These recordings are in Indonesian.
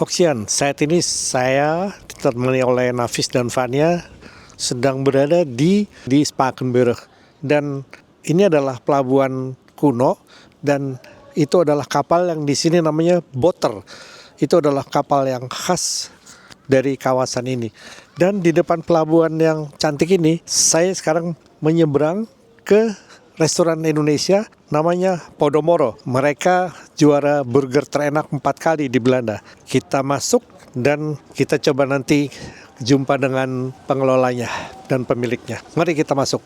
Foxian, saat ini saya ditemani oleh Nafis dan Vania sedang berada di Spakenburg, dan ini adalah pelabuhan kuno, dan itu adalah kapal yang di sini namanya boter. Itu adalah kapal yang khas dari kawasan ini. Dan di depan pelabuhan yang cantik ini, saya sekarang menyeberang ke restoran Indonesia namanya Podomoro. Mereka juara burger terenak 4 kali di Belanda. Kita masuk dan kita coba nanti jumpa dengan pengelolanya dan pemiliknya. Mari kita masuk.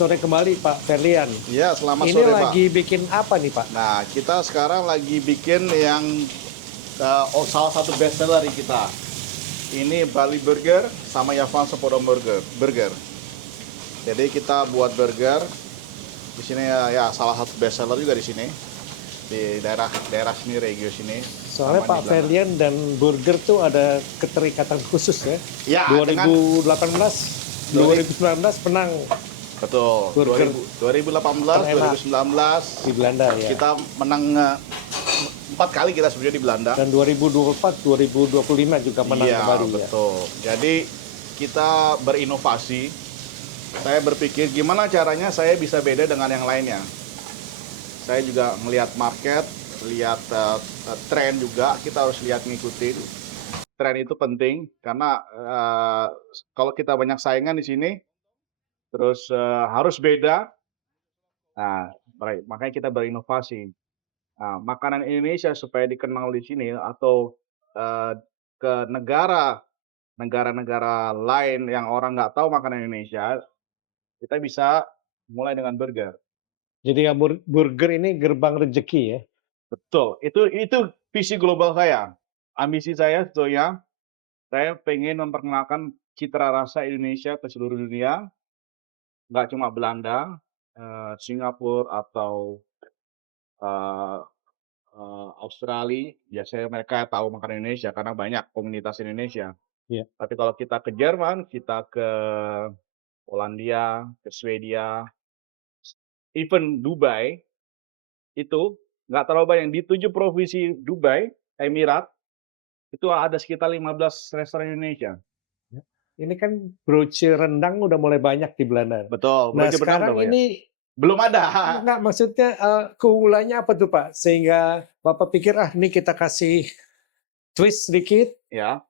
Sore kembali Pak Ferlian. Ya, selamat Ini sore, lagi Pak. bikin apa nih Pak? Nah, kita sekarang lagi bikin yang salah satu best seller kita. Ini Bali Burger sama Javanse Burger. Jadi kita buat burger di sini ya salah satu best seller juga di sini. Di daerah sini, regio sini. Soalnya Sama Pak di Belanda. Ferlian dan burger tuh ada keterikatan khusus ya. Ya, 2018, 2019 menang Betul. Burger 2018, terenak 2019 di Belanda ya. kita menang 4 kali kita sebenarnya di Belanda. Dan 2024, 2025 juga menang Iya, kembali ya. betul. Jadi kita berinovasi. Saya berpikir gimana caranya saya bisa beda dengan yang lainnya. Saya juga melihat market, lihat tren juga. Kita harus lihat ngikutin. Tren itu penting karena kalau kita banyak saingan di sini, terus harus beda. Nah, makanya kita berinovasi. Nah, makanan Indonesia supaya dikenal di sini atau ke negara-negara lain yang orang nggak tahu makanan Indonesia, kita bisa mulai dengan burger. Jadi ya burger ini gerbang rezeki ya. Betul, itu visi global saya. Ambisi saya sebetulnya, saya pengen memperkenalkan citra rasa Indonesia ke seluruh dunia, nggak cuma Belanda, Singapura atau eh, Australia. Biasanya mereka tahu makanan Indonesia karena banyak komunitas Indonesia. Iya. Tapi kalau kita ke Jerman, kita ke Polandia, ke Swedia, even Dubai, itu nggak terlalu banyak. Di 7 provinsi Dubai, Emirat, itu ada sekitar 15 restoran Indonesia. Ini kan brochure rendang udah mulai banyak di Belanda. Betul. Nah Brochure rendang sekarang udah banyak. ini Belum ada. enggak, maksudnya keunggulannya apa tuh Pak? Sehingga Bapak pikir ini kita kasih twist sedikit, Ya,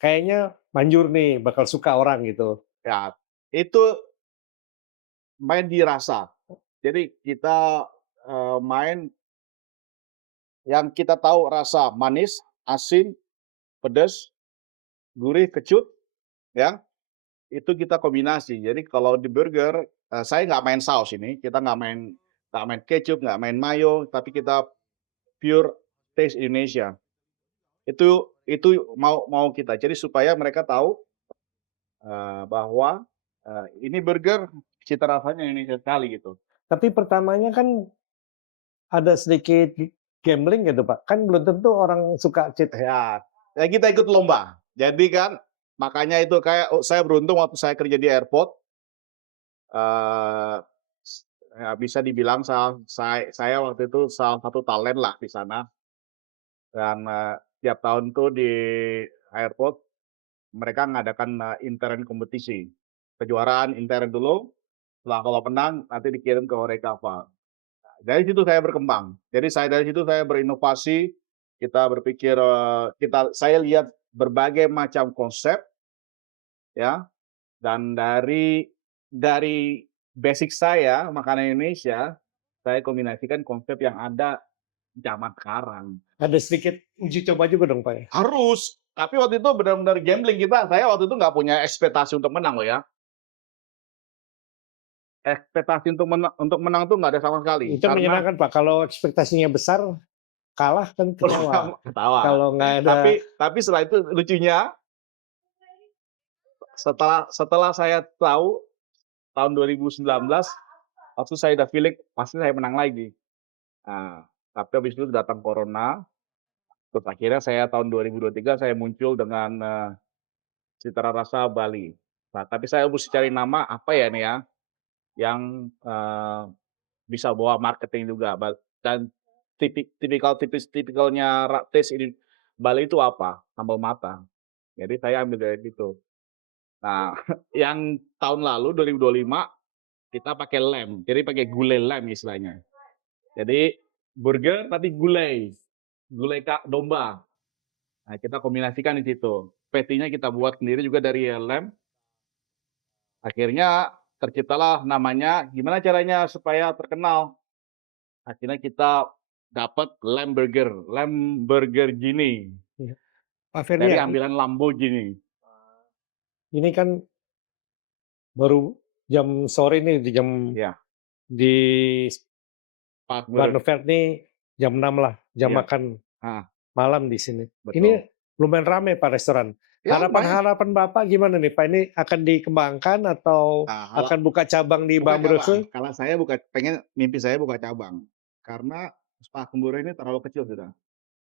kayaknya manjur nih, bakal suka orang gitu. ya. Itu main di rasa. Jadi kita main yang kita tahu rasa manis, asin, pedas, gurih, kecut, ya. Itu kita kombinasi. Jadi kalau di burger, saya nggak main saus ini. Kita nggak main ketchup, nggak main mayo, tapi kita pure taste Indonesia. Itu mau kita. Jadi supaya mereka tahu bahwa ini burger cita rasanya Indonesia sekali gitu. Tapi pertamanya kan ada sedikit gambling gitu Pak. Kan belum tentu orang suka cheat. Ya, kita ikut lomba. Jadi kan makanya itu kayak saya beruntung waktu saya kerja di airport. eh ya bisa dibilang saya waktu itu salah satu talent lah di sana. Dan tiap tahun tuh di airport mereka mengadakan intern kompetisi. Kejuaraan intern dulu, setelah kalau menang nanti dikirim ke Horeca. Dari situ saya berkembang. Jadi dari situ saya berinovasi, kita berpikir saya lihat berbagai macam konsep ya, dan dari basic saya makanan Indonesia, saya kombinasikan konsep yang ada zaman sekarang. Ada sedikit uji coba juga dong Pak ya? Harus, tapi waktu itu benar-benar gambling kita. Saya waktu itu nggak punya ekspektasi untuk menang loh ya. Ekspektasi untuk menang tuh nggak ada sama sekali. Itu menyenangkan Pak. Kalau ekspektasinya besar, kalah kan kecewa. Ketawa. Kalau nggak ada Tapi setelah itu lucunya setelah saya tahu tahun 2019 waktu saya udah feeling pasti saya menang lagi. Nah, tapi habis itu datang corona, terus akhirnya saya tahun 2023 saya muncul dengan Citra Rasa Bali. Nah, tapi saya mesti cari nama apa ya nih ya, yang bisa bawa marketing juga. Dan tipikalnya taste ini Bali itu apa? Sambal mata. Jadi saya ambil dari situ. Nah, yang tahun lalu 2025 kita pakai lem, jadi pakai gulai lem istilahnya. Jadi burger tapi gulai domba. Nah, kita kombinasikan di situ. Patty-nya kita buat sendiri juga dari lem. Akhirnya terciptalah namanya. Gimana caranya supaya terkenal? Akhirnya kita dapat Lamborghini Pak dari Ferdian, ambilan Lamborghini. ini kan baru jam sore nih Ya, di Pak Barno Fair nih jam 6 lah, jam Iya. makan Ah, malam di sini. betul. Ini lumayan ramai Pak restoran. Ya, banyak. Harapan Bapak gimana nih Pak? Ini akan dikembangkan atau Nah, kalau akan buka cabang di buka cabang. Bambrose? Kalau saya mimpi saya buka cabang. Karena Spa Kemburo ini terlalu kecil sudah.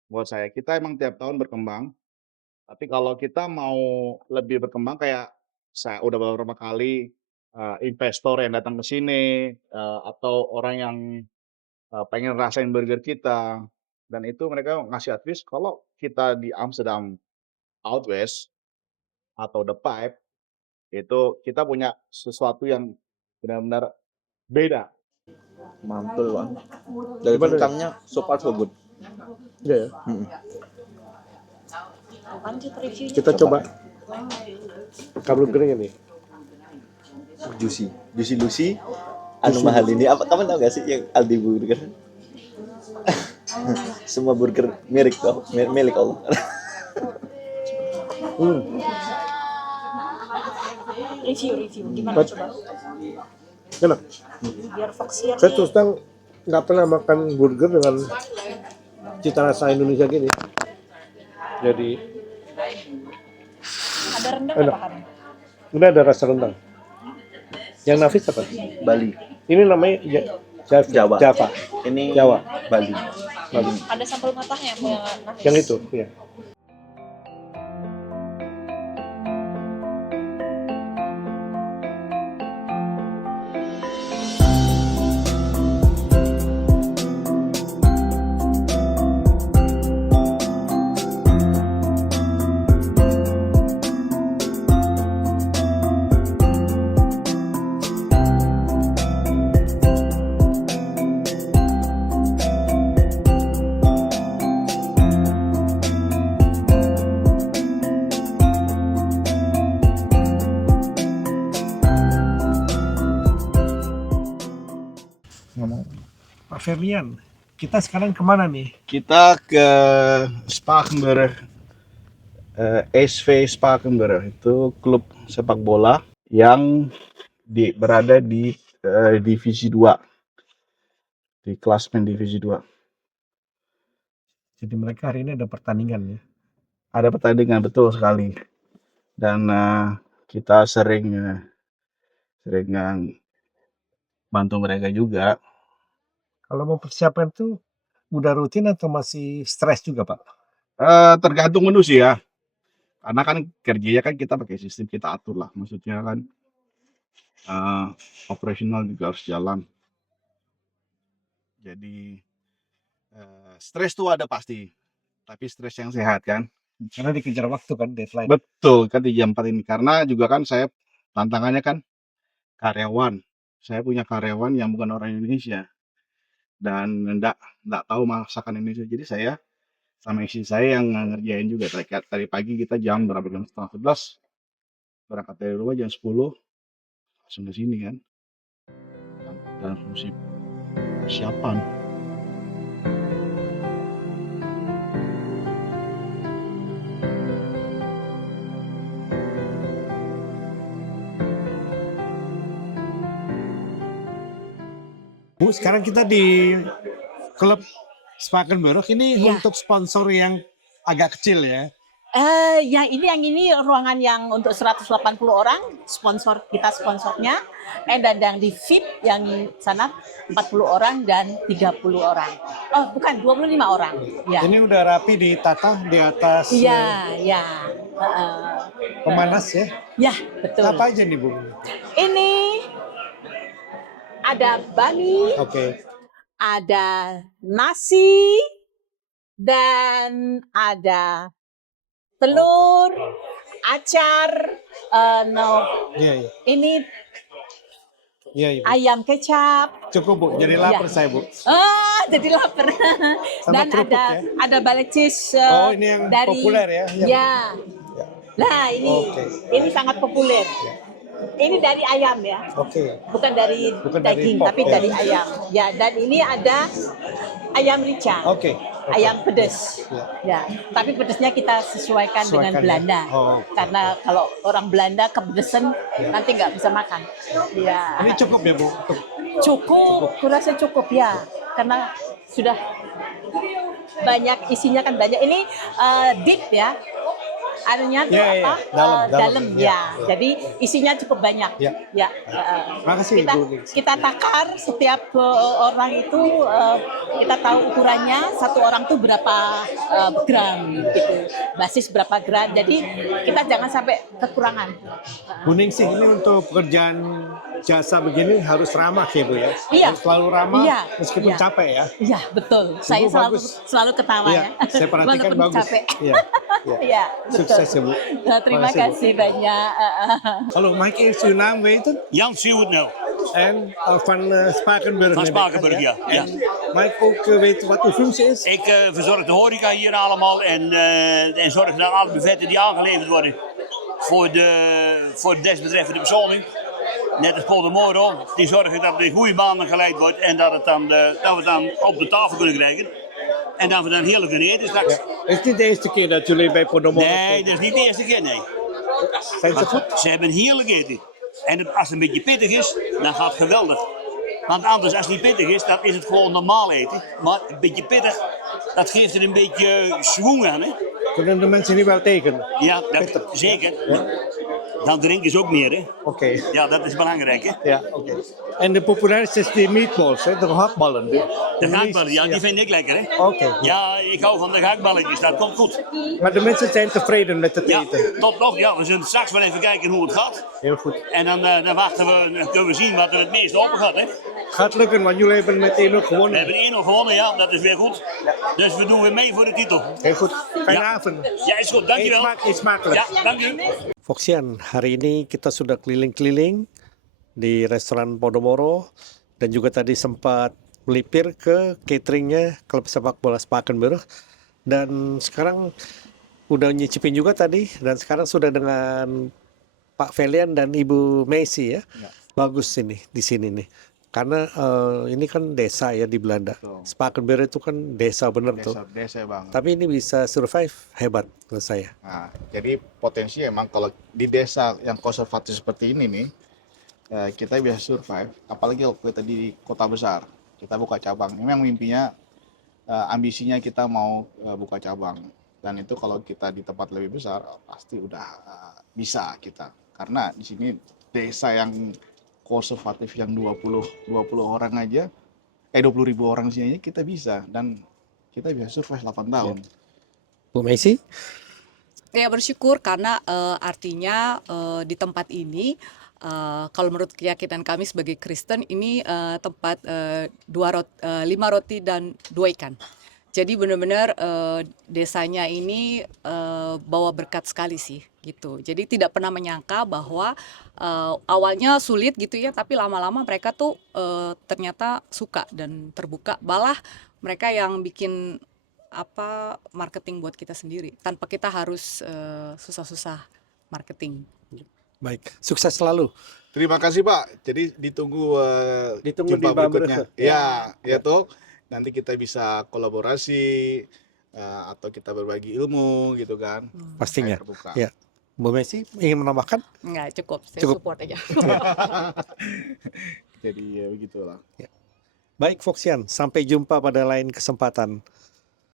Buat saya, kita emang tiap tahun berkembang. Tapi kalau kita mau lebih berkembang kayak saya udah beberapa kali investor yang datang ke sini atau orang yang pengen rasain burger kita dan itu mereka ngasih advice kalau kita di Amsterdam Out West atau The Pipe itu kita punya sesuatu yang benar-benar beda. Mantul bang. Dari Gimana nih? kentangnya so far so good. Iya ya. Mm-mm. Lanjut reviewnya. Kita coba kabel kering ini. Juicy Lucy. Anu mahal ini apa? Kamu tahu gak sih yang Aldi Burger? Semua burger milik Allah. Review gimana But- coba? Enak. Biar Fox lihat Saya nih. terus terang nggak pernah makan burger dengan cita rasa Indonesia gini. Jadi Ada rendang enak. apa kan? ini ada rasa rendang. Yang nafis apa? Bali. Ini namanya Jawa. Java. Ini Jawa. Bali. Bali. Ada sambal matahnya yang nafis. Yang itu, ya. Pak Ferdian, kita sekarang kemana nih? Kita ke Spakenburg, SV Spakenburg itu klub sepak bola yang berada di divisi 2, di klasmen divisi 2. Jadi mereka hari ini ada pertandingan ya. Ada pertandingan betul sekali dan kita sering bantu mereka juga. Kalau mau persiapan tuh udah rutin atau masih stres juga Pak? Tergantung menu sih ya. Karena kan kerjanya kan kita pakai sistem kita atur lah. Maksudnya kan operasional juga harus jalan. Jadi stres tuh ada pasti. Tapi stres yang sehat kan. Karena dikejar waktu kan, deadline. Betul kan di jam 4 ini. Karena juga kan saya tantangannya kan karyawan. Saya punya karyawan yang bukan orang Indonesia. Dan enggak tahu masakan Indonesia. Jadi saya sama istri saya yang ngerjain juga. Tadi pagi kita jam berapa? Jam setengah 11. Berangkat dari rumah jam 10. Langsung ke sini kan. Dan fungsi persiapan. Bu, sekarang kita di klub Spakenburg. Ini Ya. untuk sponsor yang agak kecil ya. Yang ini ruangan yang untuk 180 orang, sponsornya. Dan yang di VIP yang sana 40 orang dan 30 orang. Oh, bukan 25 orang. Ya. Ini udah rapi ditata di atas Iya, ya. pemanas ya. Ya, betul. Apa aja nih Bu? Ini ada bami, Oke. ada nasi, dan ada telur, acar, Iya, iya. ini Iya, iya. ayam kecap. Cukup Bu, jadi lapar Iya. saya Bu. Jadi lapar. Sama Dan kerupuk ada balek cheese Oh, ini yang dari, populer ya? Ya. Nah, Oke. ini sangat populer. Ini dari ayam ya. Oke. Bukan dari Bukan dari daging, pork, tapi ya. dari ayam. Ya, dan ini ada ayam rica. Oke. Ayam pedas. Ya, tapi pedasnya kita sesuaikan dengan Sesuaikan ya. Belanda. Oh, oke. Karena kalau orang Belanda kepedesan nanti nggak bisa makan. Ya. Ini cukup ya Bu? Cukup, kurasa cukup ya. Karena sudah banyak, isinya kan banyak. Ini deep ya. Anunya tuh Ya, ya, dalam ya, ya. ya. Jadi isinya cukup banyak. Ya. Makasih, kita, Bu. kita takar setiap orang itu kita tahu ukurannya, satu orang tuh berapa gram gitu. Basis berapa gram. Jadi kita jangan sampai kekurangan. Bu Ningsih, ini untuk pekerjaan jasa begini harus ramah ya Bu ya? Iya. Harus selalu ramah Iya. meskipun Iya. capek ya? Iya, betul. Saya bagus. selalu ketawa Iya, ya. saya perhatikan Walaupun bagus. capek. Iya. Iya. Iya, betul. Sukses ya Bu. Nah, terima Makasih, Bu. kasih banyak. Hallo, mag ik eerst uw naam weten? Jan Stuart En van Spakenburg. van neem ik Spakenburg, aan, ja. Ja. Mag ik ook weten wat uw functie is? Ik verzorg de horeca hier allemaal en zorg dat alle buffetten die aangeleverd worden voor de desbetreffende persoon, net als Podomoro, die zorgen dat de goede banen geleid wordt en dat we dan op de tafel kunnen krijgen. En dat we dan heerlijk kunnen eten straks. Is het niet de eerste keer dat jullie bij Podomoro Nee, komen? dat is niet de eerste keer, nee. Zijn ze goed? Ze hebben heerlijk eten. En als het een beetje pittig is, dan gaat het geweldig. Want anders, als het niet pittig is, dan is het gewoon normaal eten. Maar een beetje pittig, dat geeft er een beetje schwung aan, hè. Kunnen de mensen hier wel tegen? Ja, dat, zeker. Dan drinken ze ook meer, hè. Oké. Ja, dat is belangrijk, hè. Ja, oké. En de populairste is de meatballs, hè? De gehaktballen. De gehaktballen, ja, die vind ik lekker, hè. Oké. Ja, ik hou van de gehaktballetjes, dat komt goed. Maar de mensen zijn tevreden met het Ja, eten. tot nog, ja. We zullen straks wel even kijken hoe het gaat. Heel goed. En dan wachten we, dan kunnen we zien wat er het meest open gaat, hè. Gaat lukken, want jullie hebben met 1-0 We gewonnen. hebben 1-0 gewonnen, ja, dat is weer goed. Dus we doen weer mee voor de titel. Heel goed. Fijne Ja. avond. Ja, is goed, dankjewel. Eet smakelijk. Ja, dank u. Foxian, hari ini kita sudah keliling-keliling di restoran Podomoro dan juga tadi sempat melipir ke cateringnya klub sepak bola Spakenburg dan sekarang udah nyicipin juga tadi dan sekarang sudah dengan Pak Felian dan Ibu Messi ya. Bagus ini di sini nih. Karena ini kan desa ya di Belanda. Betul. Spakenburg itu kan desa bener tuh. Desa banget. Tapi ini bisa survive, hebat menurut saya. Nah, jadi potensi emang kalau di desa yang konservatif seperti ini nih, kita bisa survive. Apalagi kalau kita di kota besar, kita buka cabang. Memang mimpinya, ambisinya kita mau buka cabang. Dan itu kalau kita di tempat lebih besar, pasti udah bisa kita. Karena di sini desa yang konservatif yang 20 orang aja, 20.000 orang sini aja kita bisa. Dan kita bisa survive 8 tahun. Bu Messi? Ya bersyukur karena artinya di tempat ini kalau menurut keyakinan kami sebagai Kristen ini tempat 5 roti dan 2 ikan. Jadi benar-benar desanya ini bawa berkat sekali sih gitu. Jadi tidak pernah menyangka bahwa awalnya sulit gitu ya, tapi lama-lama mereka tuh ternyata suka dan terbuka. Malah mereka yang bikin marketing buat kita sendiri tanpa kita harus susah-susah marketing. Baik, sukses selalu. Terima kasih Pak. Jadi ditunggu Ditunggu jumpa di Bamberg. berikutnya. Ya tuh. Nanti kita bisa kolaborasi atau kita berbagi ilmu gitu kan. Pastinya. Saya terbuka. Ya. Bu Messi ingin menambahkan? Enggak cukup, saya Cukup. support aja. Jadi ya begitulah. Baik Foxian, sampai jumpa pada lain kesempatan.